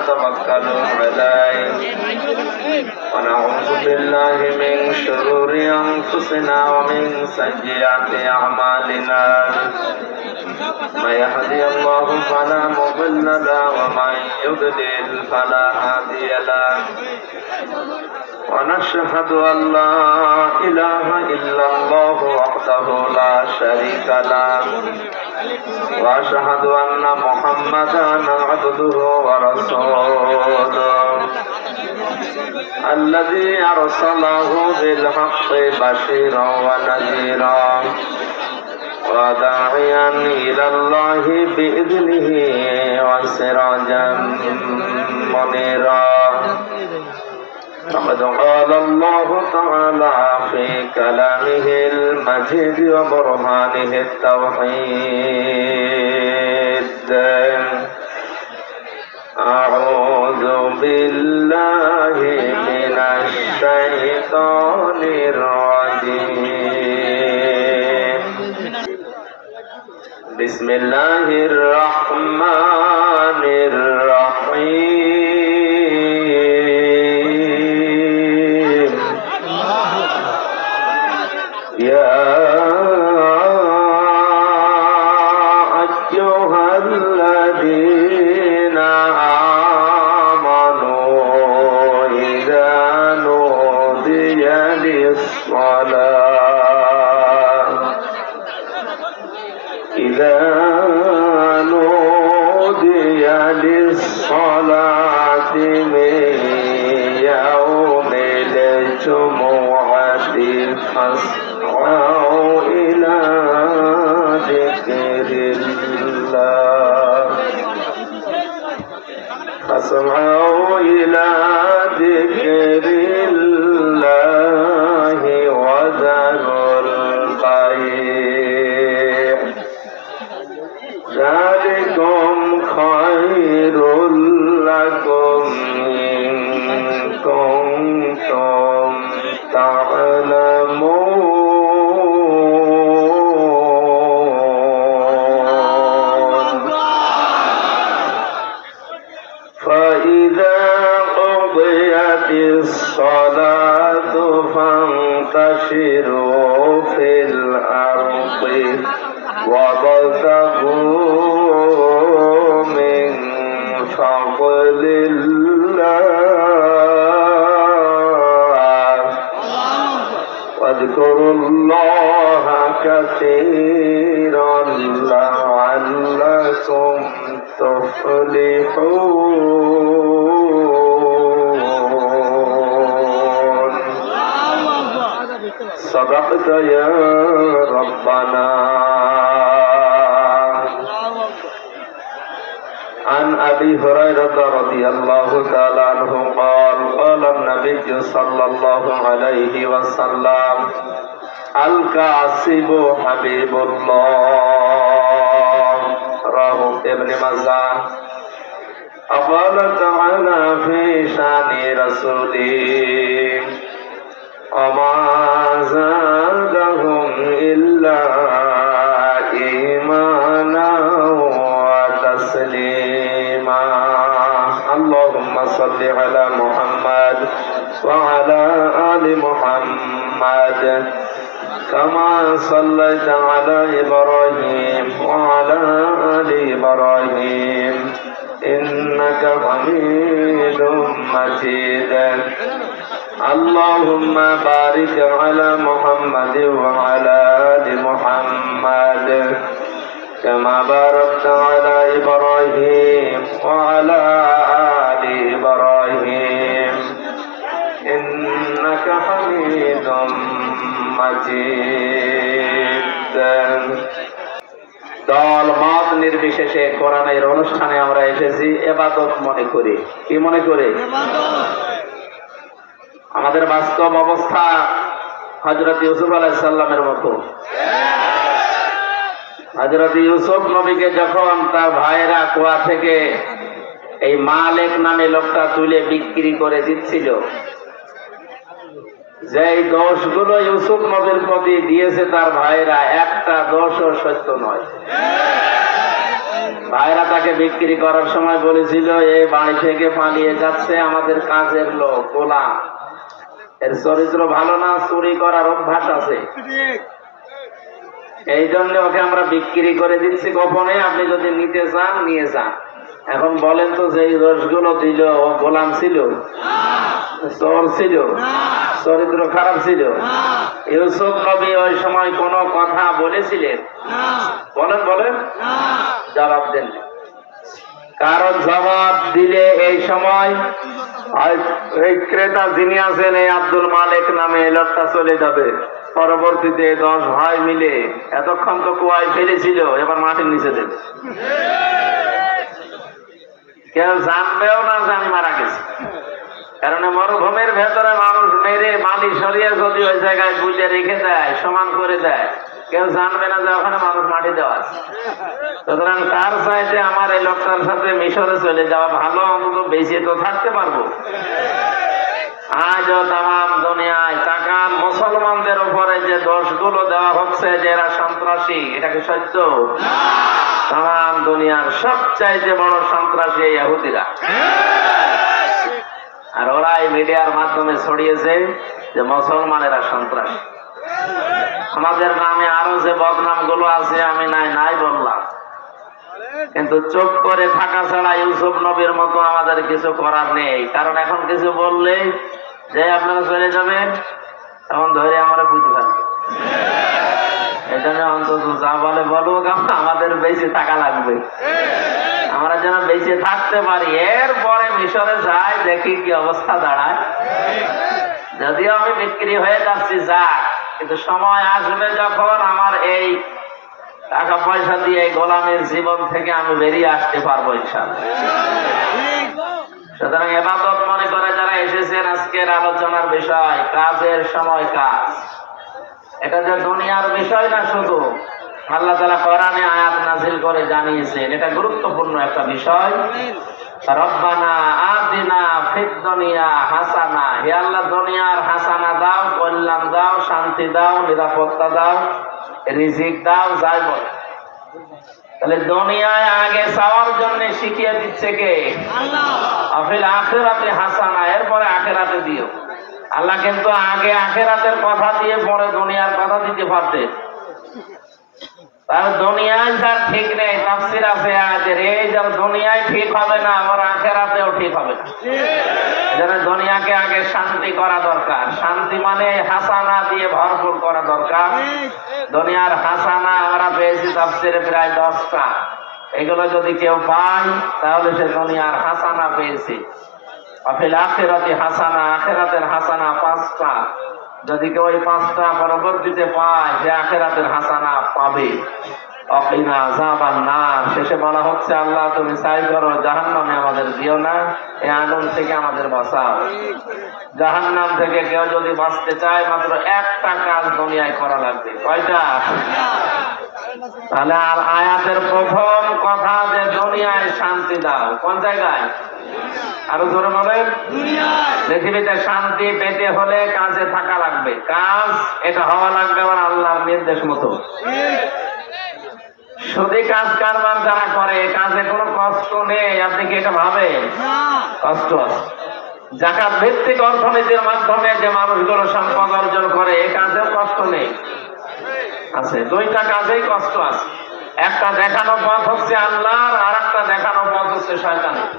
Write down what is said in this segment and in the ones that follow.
ونتوكل عليه ونعوذ بالله من شرور أنفسنا ومن سيئات أعمالنا من يهدي الله فلا مضل له ومن يضلل فلا هادي له ونشهد أن لا إله إلا الله وحده لا شريك له وأشهد أن محمدا عبده ورسوله الذي أرسله بالحق بشيرا ونذيرا وداعيا إلى الله بإذنه وسراجا منيرا فقد قال الله تعالى في كلامه المجيد وبرهانه التوحيد أعوذ بالله من الشيطان الرجيم بسم الله الرحمن الرحيم يا أيها الذين آمنوا إذا نودي للصلاة من يوم الجمعة فاسعوا إلى ذكر الله وذروا البيع ذلكم خير لكم إن كنتم تعلمون فإذا قضيت الصلاة فانتشروا في الأرض وابتغوا من فضل الله واذكروا الله كثيرا لعلكم تفلحون صدقت يا ربنا. عن أبي هريرة رضي الله تعالى عنه قال قال النبي صلى الله عليه وسلم الكاسب حبيب الله رواه ابن ماجه. قال تعالى في شان رسوله وما زادهم إلا إيمانا وتسليما. اللهم صل على محمد وعلى آل محمد كما صليت على إبراهيم وعلى آل إبراهيم إنك حميد مجيد. اللهم بارك على محمد وعلى آل محمد كما باركت على إبراهيم وعلى آل إبراهيم إنك حميد مجيد. দল মত নির্বিশেষে কোরআনের অনুষ্ঠানে আমরা এসেছি ইবাদত মনে করি। কি মনে করে? আমাদের বাস্তব অবস্থা হযরত ইউসুফ আলাইহিস সালামের মতো। হযরত ইউসুফ নবীকে যখন তার ভাইরা কুয়া থেকে এই মালিক নামে লোকটা তুলে বিক্রি করে দিচ্ছিল, যেই দোষগুলো ইউসুফ নবীর প্রতি দিয়েছে তার ভাইরা, একটা দোষও সত্য নয়। ভাইরা তাকে বিক্রি করার সময় বলেছিল এই বাড়ি থেকে পালিয়ে যাচ্ছে আমাদের কাজের লোক গোলা, এর চরিত্র ভালো না, চুরি করার অভ্যাস আছে, এই জন্য ওকে আমরা বিক্রি করে দিচ্ছি গোপনে, আপনি যদি নিতে চান নিয়ে যান। এখন বলেন তো যে দোষগুলো দিল ও গোলাম ছিল, চোর ছিল, চরিত্র খারাপ ছিল? ইউসুফ নবী ওই সময় কোন কথা বলেছিলেন? বলেন বলেন, জবাব দেন। কারণ জবাব দিলে এই সময় এই ক্রেতা যিনি আছেন এই আব্দুল মালিক নামে এই লোকটা চলে যাবে। পরবর্তীতে 10 ভাই মিলে এতক্ষণ তো কুয়ায় ফেলেছিল, এবার মাটির নিচে দেবে, কেউ জানবেও না যে আমি মারা গেছি। কারণ মরুভূমির ভেতরে মানুষ মেরে বালি সরিয়ে যদি ওই জায়গায় বুঝে রেখে দেয়, সমান করে দেয়, কেউ জানবে না যে ওখানে মানুষ মাটি দেওয়া আছে। সুতরাং তার চাইতে আমার এই লোকটার সাথে মিশরে চলে যাওয়া ভালো, অন্তত বেঁচে তো থাকতে পারবো। আজও তাম দুনিয়ায় তাকান, মুসলমানদের উপরে যে দোষগুলো দেওয়া হচ্ছে যে এরা সন্ত্রাসী, এটা কি সত্য? তাম দুনিয়ার সবচাইতে বড় সন্ত্রাসী ইহুদিরা, আর ওরা এই মিডিয়ার মাধ্যমে ছড়িয়েছে যে মুসলমানেরা সন্ত্রাসী। আমাদের নামে আরো যে বদনাম গুলো আছে আমি নাই বললাম, কিন্তু চুপ করে থাকা ছাড়া ইউসুফ নবীর মতো আমাদের কিছু করার নেই। কারণ এখন কিছু বললে যে আপনারা চলে যাবেন, তখন ধরে আমরা বুঝতে পারবো। এই জন্য অন্তত যা বলে বলুক, আমাদের বেঁচে থাকা লাগবে, আমরা যেন বেঁচে থাকতে পারি। এরপরে মিশরে যাই, দেখি কি অবস্থা দাঁড়ায়। যদিও আমি বিক্রি হয়ে যাচ্ছি যাক, কিন্তু সময় আসবে যখন আমার এই টাকা পয়সা দিয়ে এই গোলামের জীবন থেকে আমি বেরিয়ে আসতে পারবো ইনশাআল্লাহ। সুতরাং ইবাদত মনে করে যারা এসেছেন আজকের আলোচনার বিষয় কাজের সময় কাজ, এটা যে দুনিয়ার বিষয় না, শুধু আল্লাহ তাআলা কোরআনে আয়াত নাযিল করে জানিয়েছেন, এটা গুরুত্বপূর্ণ একটা বিষয়। রব্বানা আতিনা ফিদ দুনিয়া হাসানা, হে আল্লাহ দুনিয়ার হাসানা দাও, কল্যাণ দাও, শান্তি দাও, নিরাপত্তা দাও, রিজিক দাও, যাই বল। তাহলে দুনিয়ায় আগে চাওয়ার জন্য শিখিয়ে দিচ্ছে কে? আল্লাহ। আফিল আখিরাতে হাসানা, এরপরে আখিরাতে দিও। আল্লাহ কিন্তু আগে আখিরাতের কথা দিয়ে পরে দুনিয়ার কথা দিতে পারতেন। তার দুনিয়ায় যার ঠিক নেই, তাফসীর আছে আয়াতের, এই যার দুনিয়ায় ঠিক হবে না আমার আখিরাতেও ঠিক হবে না। এজন্য দুনিয়াকে আগে শান্তি করা দরকার। শান্তি মানে হাসানা দিয়ে ভরপুর করা দরকার। দুনিয়ার হাসানা আমরা পেয়েছি তাফসীরে প্রায় 10টা। এগুলো যদি কেউ পায় তাহলে সে দুনিয়ার হাসানা পেয়েছে। আফিল আখিরাতি হাসানা, আখিরাতের হাসানা 5টা। যদি কেউ ওই 5টা পরবর্তীতে পায়, সে আখিরাতের হাসানা পাবে। অকিনা আযাবান নার, শেষে বলা হচ্ছে আল্লাহ তুমি চাই করো জাহান্নামে আমাদের দিও না, এই আগুন থেকে আমাদের বাঁচাও। জাহান্নাম থেকে কেউ যদি বাঁচতে চায় মাত্র একটা কাজ দুনিয়ায় করা লাগবে। কয়টা? তাহলে আর আয়াতের প্রথম কথা যে দুনিয়ায় শান্তি দাও, কোন জায়গায়? আরো জোরে বলেন। পৃথিবীতে শান্তি পেতে হলে কাজে থাকা লাগবে। কাজ এটা হওয়া লাগবে আবার আল্লাহর নির্দেশ মতো। শুধু কাজ কারবার যারা করে কাজে কোনো কষ্ট নেই, আপনি কি এটা ভাবেন? কষ্ট আছে। যাকাত ভিত্তিক অর্থনীতির মাধ্যমে যে মানুষগুলো সম্পদ অর্জন করে এই কাজেও কষ্ট নেই, আছে। 2টা কাজেই কষ্ট আছে। একটা দেখানো পথ হচ্ছে আল্লাহর, আর একটা দেখানো পথ হচ্ছে শয়তানের।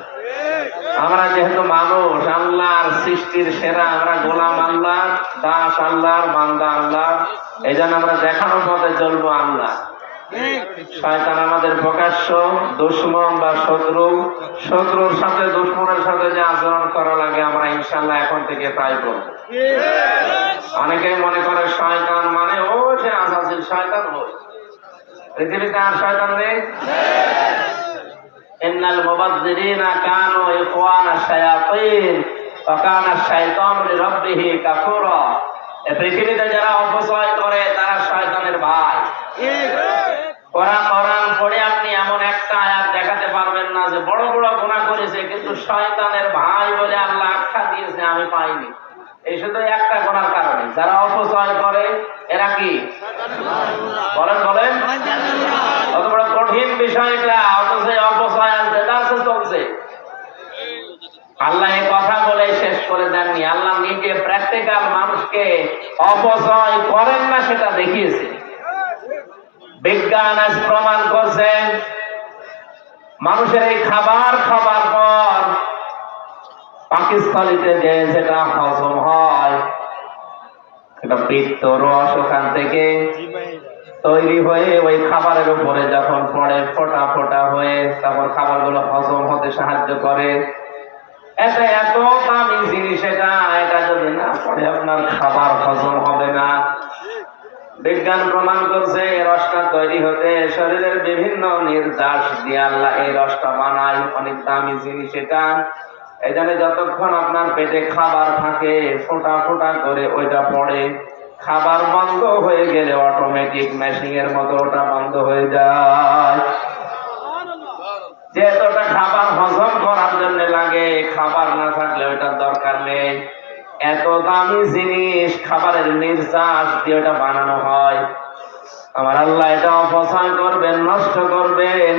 আমরা যেহেতু মানুষ, আল্লাহর সৃষ্টির সেরা, আমরা গোলাম আল্লাহ, দাস আল্লাহর, বান্দা আল্লাহ, এই জন্য আমরা দেখানো পথে চলবো আল্লাহ। শয়তান আমাদের প্রকাশ্য দুশমন বা শত্রু। শত্রুর সাথে দুশমনের সাথে যে আচরণ করা লাগে আমরা ইনশাআল্লাহ এখন থেকে তাই করব। অনেকেই মনে করে শয়তান মানে ও সে আসাসিল শয়তান, ওই পৃথিবীতে আর শয়তান নেই। ইন্নাল মুবাযযিরিনা কানু ইখওয়ানা শায়াতিন ওয়া কানা শাইতানু লিরাব্বিহি কাফুরা। এই পৃথিবীতে যারা অপচয় করে তারা শয়তানের ভাই। কোরআন পড়ে আপনি এমন একটা আয়াত দেখাতে পারবেন না যে বড় বড় গুনাহ করেছে কিন্তু শয়তানের ভাই বলে আল্লাহ আখ্যা দিয়েছে আমি পাইনি। এই শুধু একটা গুনার কারণে যারা অপচয় করে এরা কি বলেন বলেন? অত বড় কঠিন বিষয়টা, অথচ দেখাননি, আল্লাহ নিজে প্র্যাকটিক্যাল মানুষকে অপচয় করেন না সেটা দেখিয়েছে। বিজ্ঞান আজ প্রমাণ করছে মানুষের এই খাবার খাবার পর পাকিস্তানিতে যে যেটা হজম হয়, এটা পিত্ত রস ওখান থেকে তৈরি হয়ে ওই খাবারের উপরে যখন পড়ে ফোটা ফোটা হয়ে তারপর খাবারগুলো হজম হতে সাহায্য করে। এটা এত দামি জিনিস, এটা যদি না পড়ে আপনার খাবার হজম হবে না। বিজ্ঞান প্রমাণ করছে এই রসটা তৈরি হতে শরীরের বিভিন্ন নির্যাস দিয়ে আল্লাহ এই রসটা বানায়। অনেক দামি জিনিস এটা। এই জন্য যতক্ষণ আপনার পেটে খাবার থাকে ফোটা ফোটা করে ওইটা পড়ে, খাবার বন্ধ হয়ে গেলে অটোমেটিক মেশিন এর মতো ওটা বন্ধ হয়ে যায়। যেহেতু ওটা খাবার হজম করার জন্য লাগে, খাবার না থাকলে ওটার দরকার নেই। এত দামি জিনিস খাবারের নির্যাস দিয়ে ওটা বানানো হয়। আমার আল্লাহ এটা অপচয় করবেন, নষ্ট করবেন,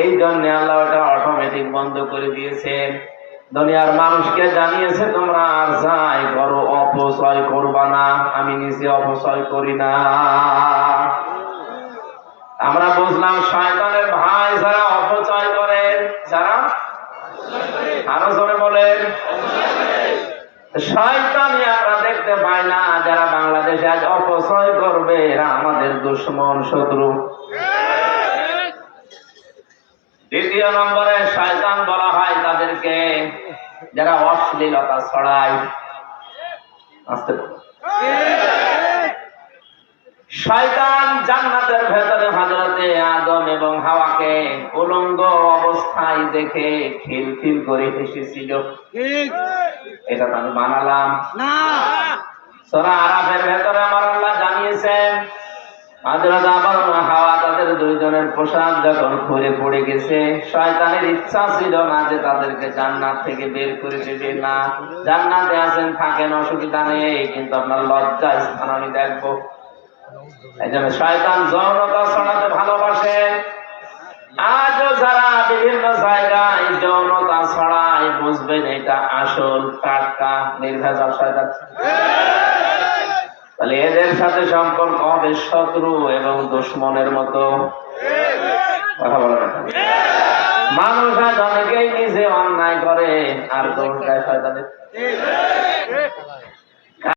এই জন্য আল্লাহ ওটা অটোমেটিক বন্ধ করে দিয়েছেন। দুনিয়ার মানুষকে জানিয়েছে তোমরা আর যাই করো অপচয় করবা না, আমি নিজে অপচয় করি না। আমরা বুঝলাম শয়তানের ভাই যারা অপচয় করে, যারা আরো জোরে বলেন শয়তানি আমরা দেখতে পাই না। যারা বাংলাদেশে আজ অপচয় করবে এরা আমাদের দুশমন, শত্রু। দ্বিতীয় নম্বরে শয়তান বলা হয় তাদেরকে যারা অশ্লীলতা ছড়ায়। শয়তান জান্নাতের ভেতরে হযরতে আদম এবং হাওয়াকে উলঙ্গ অবস্থায় দেখে খিলখিল করে হেসেছিল। এটা তো আমি বানালাম না। সূরা আরাফের ভেতরে আমার আল্লাহ জানিয়েছেন হযরত আদম এবং হাওয়া তাদের দুইজনের পোশাক যখন খুলে পড়ে গেছে, শয়তানের ইচ্ছা ছিল না যে তাদেরকে জান্নাত থেকে বের করে দেবে। না, জান্নাতে আছেন থাকেন, অসুবিধা নেই, কিন্তু আপনার লজ্জা স্থান আমি দেখবো। এই জন্য শয়তান যৌনতা ছড়াতে ভালোবাসে। আজও যারা বিভিন্ন জায়গায় যৌনতা ছড়ায় বুঝবেন এটা আসল টাটকা নির্ভেজাল শয়তান। তাহলে এদের সাথে সম্পর্ক হবে শত্রু এবং দুশমনের মতো। কথা বলে না, মানুষ আজ অনেকেই নিজে অন্যায় করে আর দোষ দেয় শয়তানের।